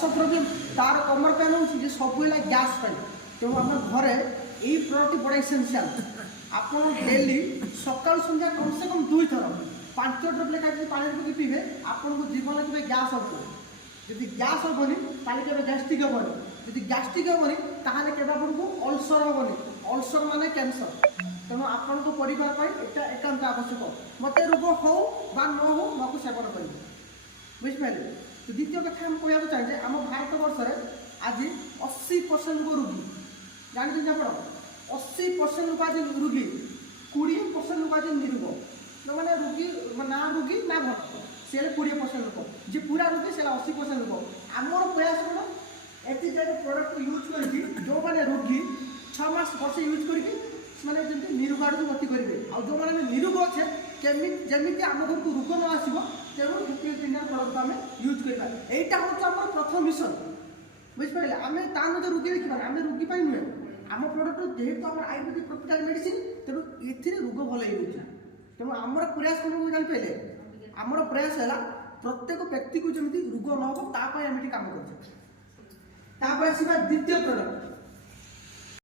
Problem तार कमर pen हो सब गैस तेणु आम घरे यही प्रोडक्ट बड़ा इसेंशियल आप डेली सकाल संध्या कम से कम 2 थर 5 ड्रप लेखा पानी पकड़ पीबे आपको जीवन के गैस हम जब गैस हेनी के गैस्ट्रिक हेनी जब गैस्ट्रिक हेनी ताहले के आपको अल्सर हेनी अल्सर माने कैंसर तेणु आपण परिवार यहाँ एकांत आवश्यक मत रोग हो न हो मैं सेवन कर बुझिपारे। तो द्वितीय कथा हम कहना चाहिए आम भारत वर्ष आज 80% लोक रोगी जानते आप 80% लोक आज रोगी 20% लोक आज निरोग जो मैंने रोगी ना रोगी ना भक्त सी 20% लोक जी पूरा रोगी से 80% लोक आमर प्रयास कौन एति जगह प्रोडक्ट यूज करके जो मैंने रोगी 6 मास वर्ष यूज करके मैंने जमी निरोग आड़ गति करेंगे आ जो मैंने निरोग अच्छे जमी आम घर को रोग न आसो तेणु इंडियन प्रोडक्ट आम यूज करा यहाँ हूँ आम प्रथम मिशन बुझिपारे आम ता मत रोगी देखा आम रोगी नुहे आम प्रोडक्ट जेहेतु आम आयुर्वेदिक प्रॉपर्टी मेडिसिन तेणु ये रोग भल हो तेणु आमर प्रयास कौन जापारे आमर प्रयास है प्रत्येक व्यक्ति को जमी रोग न हो ताप कम कर द्वितीय प्रोडक्ट